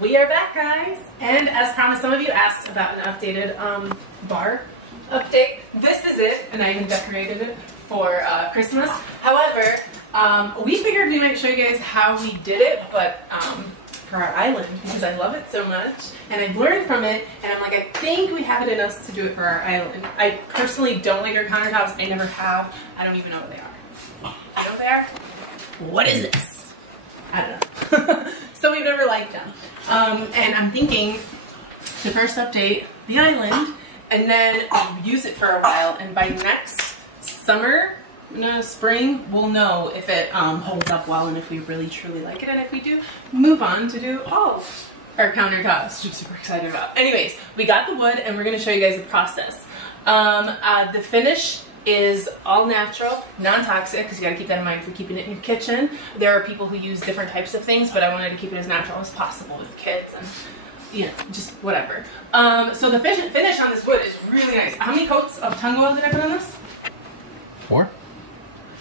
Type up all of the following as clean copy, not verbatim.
We are back, guys, and as promised, some of you asked about an updated bar update. This is it, and I even decorated it for Christmas. However, we figured we might show you guys how we did it, but for our island, because I love it so much, and I've learned from it, and I'm like, I think we have it in us to do it for our island. I personally don't like our countertops. I never have. I don't even know what they are. You know what they are? What is this? I don't know. So we've never liked them. And I'm thinking to first update the island, and then use it for a while, and by next summer, no, spring, we'll know if it holds up well and if we really truly like it, and if we do, move on to do all our countertops, which I'm super excited about. Anyways, we got the wood, and we're going to show you guys the process. The finish is all natural, non-toxic, because you got to keep that in mind for keeping it in your kitchen. There are people who use different types of things, but I wanted to keep it as natural as possible with kids and, you know, just whatever. So the finish on this wood is really nice. How many coats of tung oil did I put on this? 4.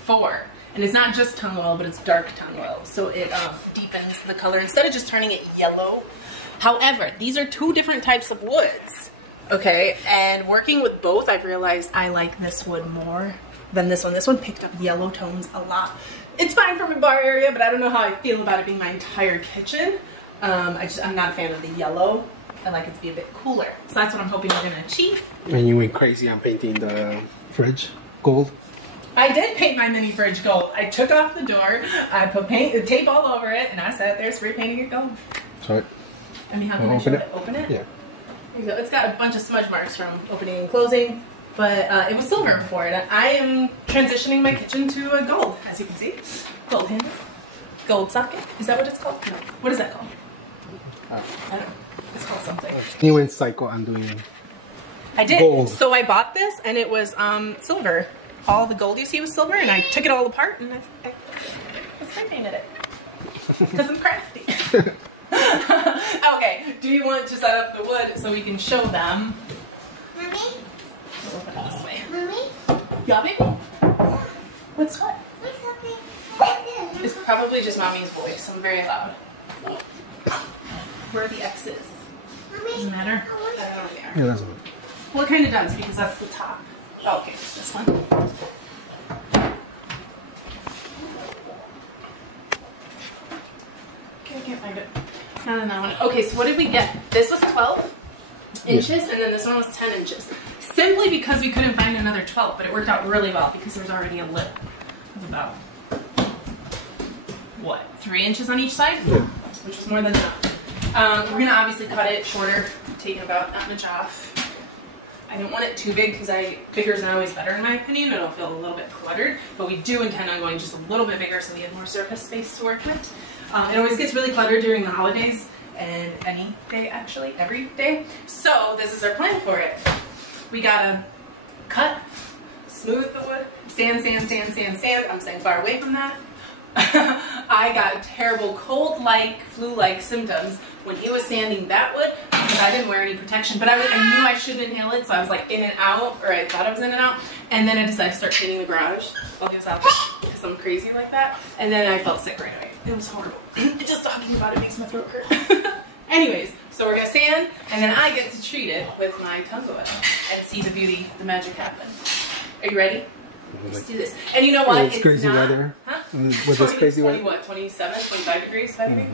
4. And it's not just tung oil, but it's dark tung oil, so it deepens the color instead of just turning it yellow. However, these are 2 different types of woods. Okay, and working with both, I've realized I like this wood more than this one. This one picked up yellow tones a lot. It's fine for my bar area, but I don't know how I feel about it being my entire kitchen. I'm not a fan of the yellow. I like it to be a bit cooler. So that's what I'm hoping we're gonna achieve. And you went crazy on painting the fridge gold? I did paint my mini fridge gold. I took off the door, I put tape all over it, and I sat there spray painting it gold. Sorry. I mean, how can I show it? Open it? Yeah. So it's got a bunch of smudge marks from opening and closing, but it was silver before it. I am transitioning my kitchen to a gold, as you can see. Gold handle. Gold socket. Is that what it's called? No. What is that called? I don't know. It's called something. You went psycho on doing I did. Gold. So I bought this, and it was silver. All the gold you see was silver, and I took it all apart, and I spray painted it. Because I'm crafty. Okay, do you want to set up the wood so we can show them? Mommy? We'll open it this way. Mommy? Yeah, baby? What's what? What's happening? It's probably just mommy's voice. I'm very loud. Where are the X's? Mommy? Doesn't matter. I don't know where they are. Yeah, that's one. Well, it kind of does because that's the top. Oh, okay, it's this one. Okay, I can't find it. Not in that one. Okay, so what did we get? This was 12 inches, and then this one was 10 inches. Simply because we couldn't find another 12, but it worked out really well because there's already a lip of about, what, 3 inches on each side? Yeah. Which was more than enough. We're gonna obviously cut it shorter, taking about that much off. I don't want it too big because bigger is not always better in my opinion. It'll feel a little bit cluttered, but we do intend on going just a little bit bigger so we have more surface space to work with. It always gets really cluttered during the holidays and any day actually, every day. So this is our plan for it. We gotta cut, smooth the wood, sand, sand, sand, sand, sand. I'm staying far away from that. I got terrible cold-like, flu-like symptoms when he was sanding that wood because I didn't wear any protection. But I knew I shouldn't inhale it, so I was like in and out, or I thought I was in and out. And then I decided to start cleaning the garage while he was out there because I'm crazy like that. And then I felt sick right away. It was horrible. Just talking about it makes my throat hurt. Anyways, so we're gonna sand, and then I get to treat it with my tung oil and see the beauty, the magic happen. Are you ready? Let's do this. And you know what? It's crazy not, weather. Huh? With this crazy weather. 27, 25 degrees, maybe?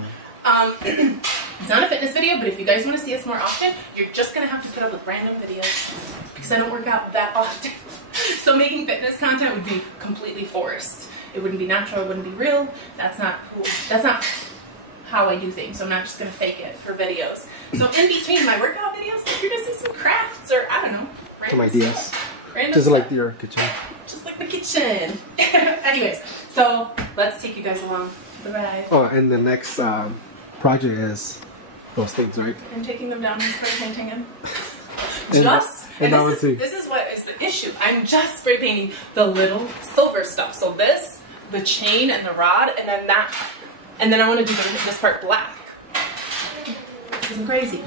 It's not a fitness video, but if you guys want to see us more often, you're just going to have to put up with random videos because I don't work out that often. So making fitness content would be completely forced. It wouldn't be natural, it wouldn't be real. That's not cool. That's not how I do things, so I'm not just going to fake it for videos. So in between my workout videos, you're going to see some crafts or, I don't know, Some ideas. Random Just stuff. like your kitchen. Just like the kitchen. Anyways, so let's take you guys along. Bye-bye. Oh, and the next project is those things, right? I'm taking them down and spray painting them. And This is what is the issue. I'm just spray painting the little silver stuff. So this, the chain and the rod, and then that. And then I want to do this part black. Because I'm crazy.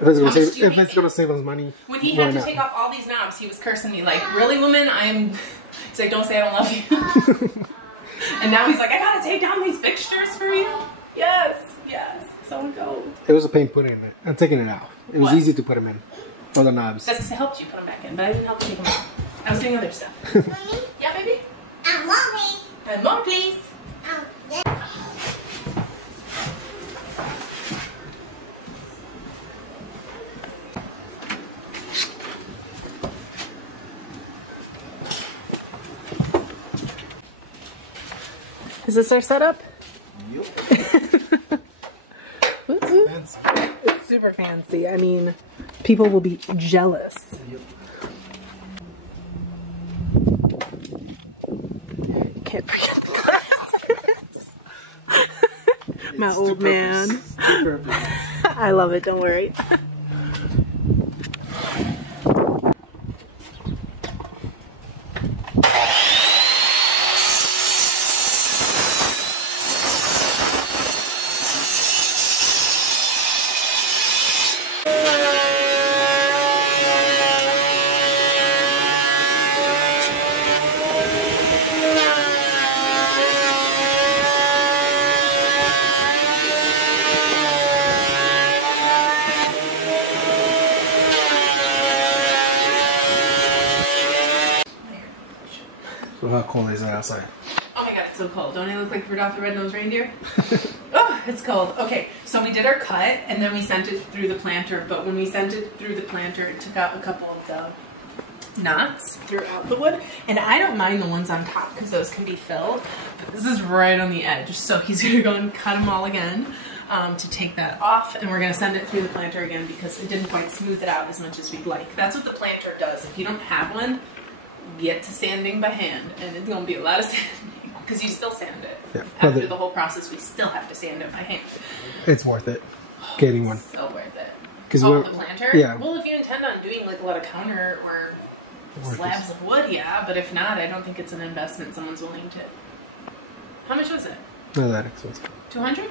If it's gonna save us money. When he had to take off all these knobs, he was cursing me like, really, woman? He's like, don't say I don't love you. And now he's like, I gotta take down these fixtures for you. Yes, yes. So gold. It was a pain putting it in. I'm taking it out. It was What? easy to put them in. All the knobs. That's because I helped you put them back in, but I didn't help you take them out. I was doing other stuff. Mommy, Yeah, baby? Mommy. More, please. Yeah. Is this our setup? Yep. It's super fancy. I mean, people will be jealous. Yep. Can't forget the glasses. My old man. I love it, don't worry. So how cold is it outside? Oh my god, it's so cold. Don't I look like Rudolph the Red-Nosed Reindeer? Oh, it's cold. Okay, so we did our cut and then we sent it through the planter, but when we sent it through the planter, it took out a couple of the knots throughout the wood. And I don't mind the ones on top because those can be filled, but this is right on the edge. So he's gonna go and cut them all again to take that off, and we're gonna send it through the planter again because it didn't quite smooth it out as much as we'd like. That's what the planter does. If you don't have one, get to sanding by hand, and it's gonna be a lot of sanding because you still sand it. Yeah. After the whole process, we still have to sand it by hand. It's worth it. Getting one. So worth it. Because the planter? Yeah. Well, if you intend on doing like a lot of counter or slabs of wood, yeah. But if not, I don't think it's an investment someone's willing to. How much was it? Not that expensive. 200?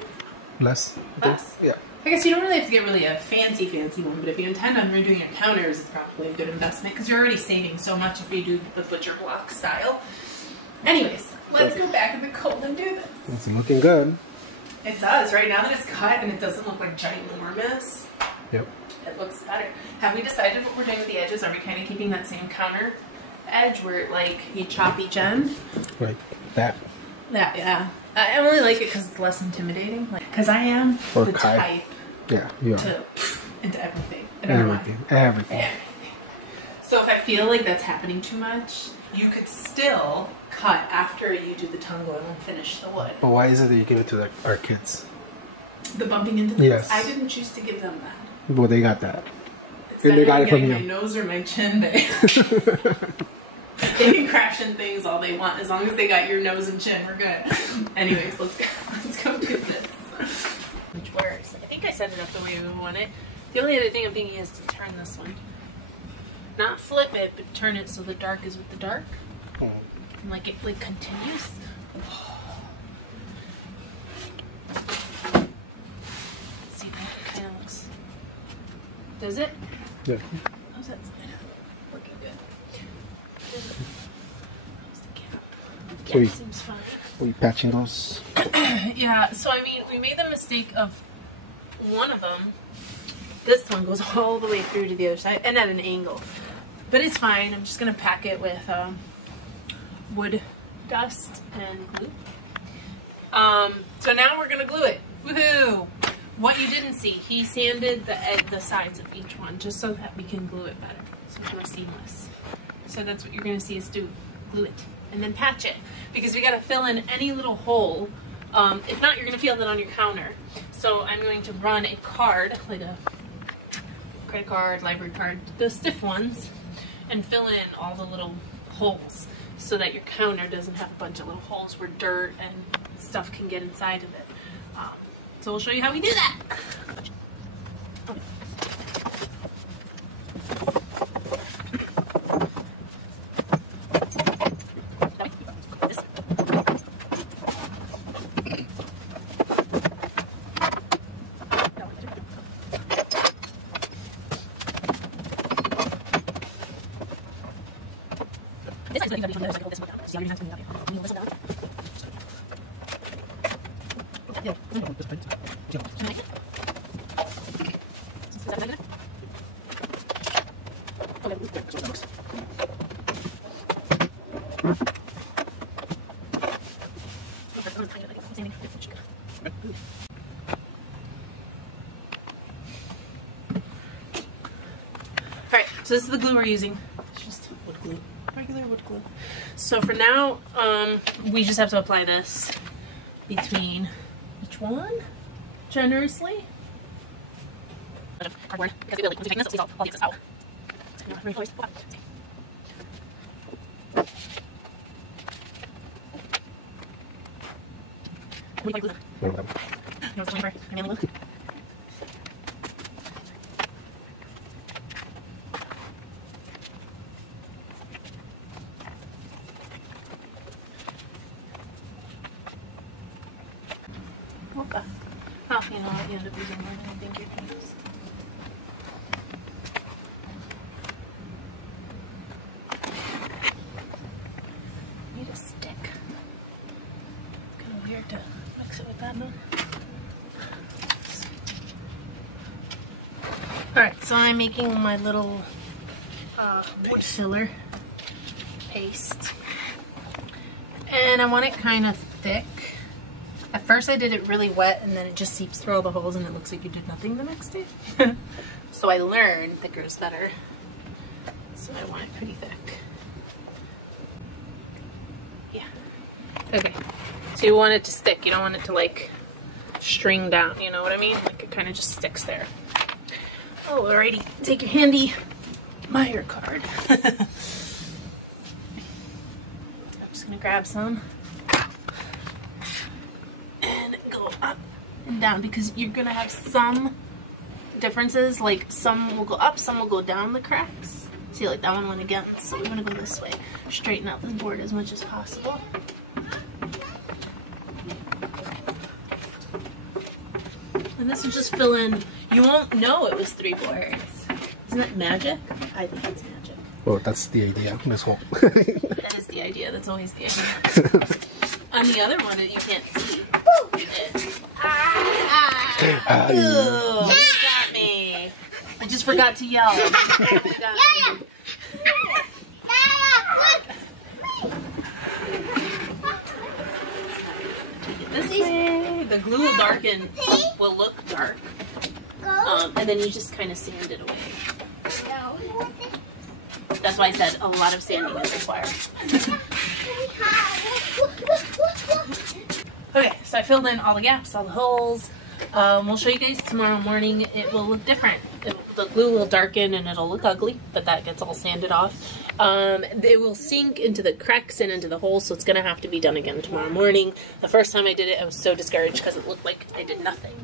Less. Less. Yeah. I guess you don't really have to get really a fancy one, but if you intend on redoing your counters, it's probably a good investment because you're already saving so much if you do the butcher block style. Anyways, let's go back in the cold and do this. It's looking good. It does. Right now that it's cut and it doesn't look like ginormous, Yep. it looks better. Have we decided what we're doing with the edges? Are we kind of keeping that same counter edge where like you chop each end? Like that. That, yeah. I really like it because it's less intimidating. Like, because I am Or the Kai. type Yeah, you are. to into everything. I don't know why. Everything. Everything. So if I feel like that's happening too much, you could still cut after you do the tongue oil and finish the wood. But why is it that you give it to our kids? The bumping into things? Yes. I didn't choose to give them that. Well, they got that. It's And they got it from getting you. my nose or my chin. They can crash in things all they want. As long as they got your nose and chin, we're good. Anyways, let's go do this. Which works. I think I set it up the way we want it. The only other thing I'm thinking is to turn this one. Not flip it, but turn it so the dark is with the dark. Oh. And like it like continues. Let's see how it kind of looks. Does it? Yeah. How's that working good? How's the cap? So Yeah, seems fine. Are you patching those? Yeah, so I mean, we made the mistake of one of them. This one goes all the way through to the other side and at an angle. But it's fine. I'm just going to pack it with wood dust and glue. So now we're going to glue it. Woohoo! What you didn't see, he sanded the sides of each one just so that we can glue it better. So it's more seamless. So that's what you're going to see us do. Glue it. And then patch it. Because we got to fill in any little hole. If not, you're going to feel that on your counter. So I'm going to run a card, like a credit card, library card, the stiff ones, and fill in all the little holes so that your counter doesn't have a bunch of little holes where dirt and stuff can get inside of it. So we'll show you how we do that. Alright, so this is the glue we're using. It's just wood glue. Regular wood glue. So for now, we just have to apply this between each one generously. Cardboard, because it will, like, once you tighten this, all the excess out. So now, reinforce. What do you like glue? No, it's only for manual glue. Okay. Oh, you know what? You end up using more than I think you can use. Need a stick. Kind of weird to mix it with that now. Alright, so I'm making my little wood filler paste. And I want it kind of thick. At first I did it really wet and then it just seeps through all the holes and it looks like you did nothing the next day. So I learned thicker is better. So I want it pretty thick. Yeah. Okay. So you want it to stick. You don't want it to like string down, you know what I mean? Like it kind of just sticks there. Alrighty. Take your handy Meyer card. I'm just gonna grab some. Up and down because you're gonna have some differences, like some will go up, some will go down the cracks. See, like that one went against, so we want to go this way. Straighten out the board as much as possible. And this will just fill in. You won't know it was 3 boards. Isn't that magic? I think it's magic. Well, that's the idea. Let's hope. That is the idea. That's always the idea. On the other one, you can't see. Ooh, you got me. I just forgot to yell. You got me. Take it this way. The glue will darken, will look dark. And then you just kind of sand it away. That's why I said a lot of sanding is required. Okay, so I filled in all the gaps, all the holes. We'll show you guys tomorrow morning. It will look different. The glue will darken and it'll look ugly, but that gets all sanded off. It will sink into the cracks and into the holes, so it's going to have to be done again tomorrow morning. The first time I did it, I was so discouraged because it looked like I did nothing.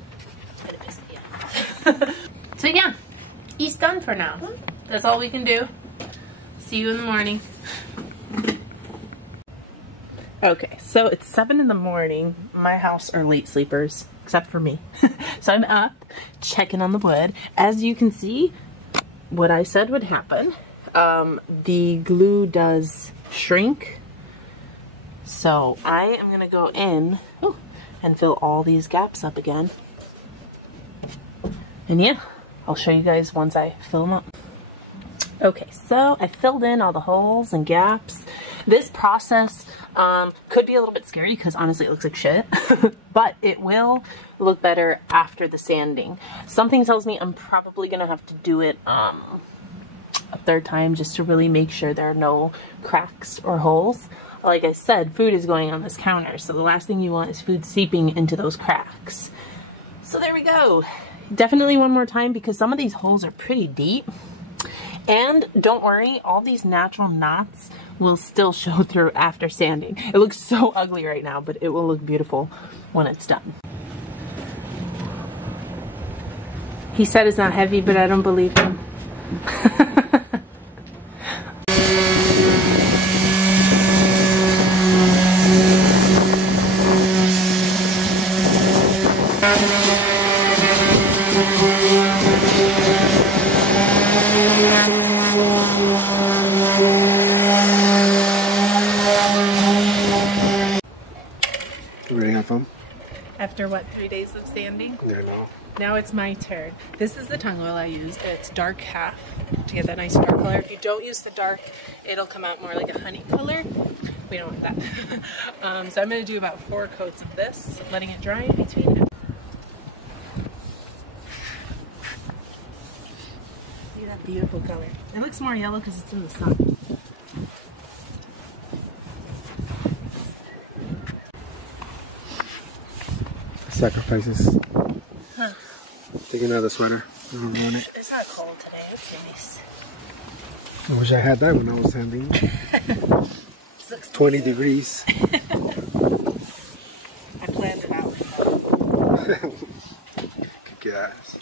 Kind of pissed me off. So yeah, he's done for now. That's all we can do. See you in the morning. Okay, so it's 7 in the morning. My house are late sleepers, except for me. So I'm up, checking on the wood. As you can see, what I said would happen. The glue does shrink. So I am gonna go in and fill all these gaps up again. And yeah, I'll show you guys once I fill them up. Okay, so I filled in all the holes and gaps. This process could be a little bit scary because honestly it looks like shit, but it will look better after the sanding. Something tells me I'm probably gonna have to do it a 3rd time just to really make sure there are no cracks or holes. Like I said, food is going on this counter, so the last thing you want is food seeping into those cracks. So there we go. Definitely one more time because some of these holes are pretty deep. And don't worry, all these natural knots will still show through after sanding. It looks so ugly right now, but it will look beautiful when it's done. He said it's not heavy, but I don't believe him. after what, 3 days of sanding? Yeah, no. Now it's my turn. This is the tongue oil I use. It's dark half to get that nice dark color. If you don't use the dark, it'll come out more like a honey color. We don't want that. So I'm going to do about 4 coats of this, letting it dry in between. See that beautiful color. It looks more yellow because it's in the sun. Sacrifices. Huh. Take another sweater. I don't ruin it. It's not cold today. It's nice. I wish I had that when I was sanding. 20 degrees. I planned it out. Kick your ass.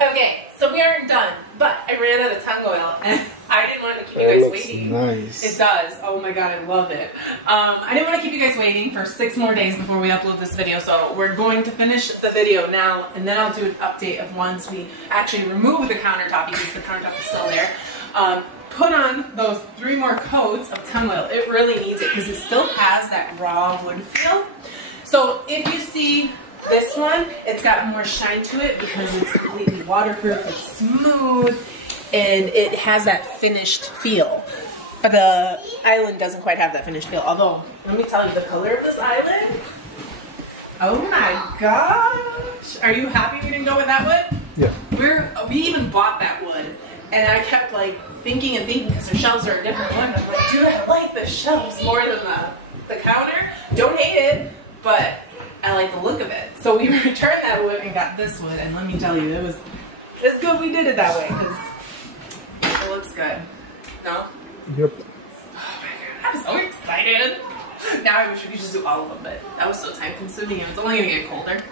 Okay, so we aren't done, but I ran out of tongue oil and I didn't want to keep you guys waiting. Nice. It does. Oh my god, I love it. I didn't want to keep you guys waiting for 6 more days before we upload this video, so we're going to finish the video now, and then I'll do an update of once we actually remove the countertop, because the countertop is still there. Put on those 3 more coats of tongue oil. It really needs it because it still has that raw wood feel. So if you see this one, it's got more shine to it because it's completely waterproof, it's smooth, and it has that finished feel. But the island doesn't quite have that finished feel. Although, let me tell you, the color of this island, oh my gosh. Are you happy we didn't go with that wood? Yeah. We even bought that wood. And I kept like thinking and thinking because the shelves are a different one. I'm like, dude, I like the shelves more than the counter. Don't hate it, but I like the look of it. So we returned that wood and got this wood, and let me tell you, it's good we did it that way because it looks good. No? Yep. Oh my god, I'm so excited. Now I wish we could just do all of them, but that was so time consuming and it's only gonna get colder.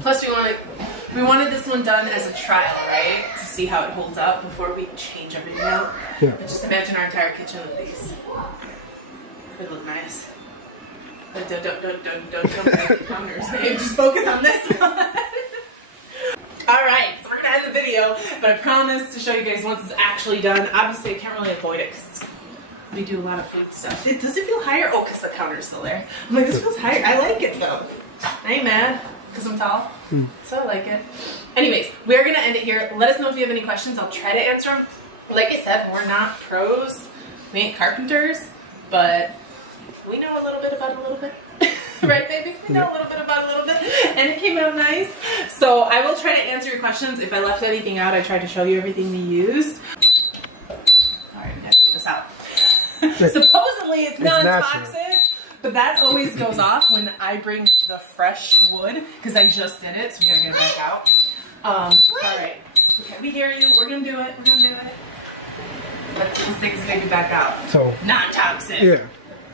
Plus we wanted this one done as a trial, right? To see how it holds up before we change everything out. Yeah. But just imagine our entire kitchen with these. It would look nice. But don't make the counters, babe. Just focus on this one. Alright, so we're gonna end the video, but I promise to show you guys once it's actually done. Obviously I can't really avoid it because we do a lot of food stuff. Does it feel higher? Oh, because the counter's still there. I'm like, this feels higher. I like it though. I ain't mad because I'm tall, so I like it. Anyways, we're gonna end it here. Let us know if you have any questions. I'll try to answer them. Like I said, we're not pros. We ain't carpenters, but we know a little bit about a little bit. Right, baby? We know a little bit about a little bit. And it came out nice. So I will try to answer your questions. If I left anything out, I tried to show you everything we used. Alright, we gotta get this out. Supposedly it's non-toxic, but that always goes off when I bring the fresh wood, because I just did it, so we gotta get it back out. Alright. Okay, we hear you. We're gonna do it. We're gonna do it. Let's just take this baby back out. So non-toxic. Yeah.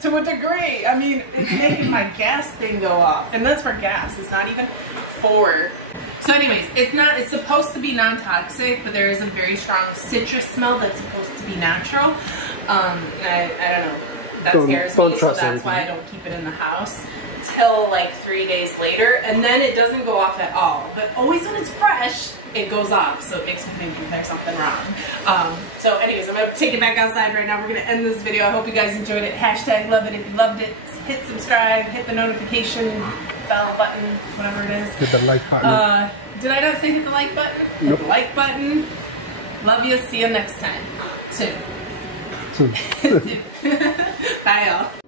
To a degree. I mean, it's making my gas thing go off. And that's for gas. It's not even for... So anyways, it's supposed to be non-toxic, but there is a very strong citrus smell that's supposed to be natural. I don't know. That scares me, so that's why I don't keep it in the house till like 3 days later. And then it doesn't go off at all. But always when it's fresh, it goes off, so it makes me think there's something wrong. So anyways, I'm going to take it back outside right now. We're going to end this video. I hope you guys enjoyed it. Hashtag love it if you loved it. Hit subscribe, hit the notification bell button, whatever it is. Hit the like button. Did I not say hit the like button? Nope. Like button. Love you. See you next time. Soon. Soon. Bye, y'all.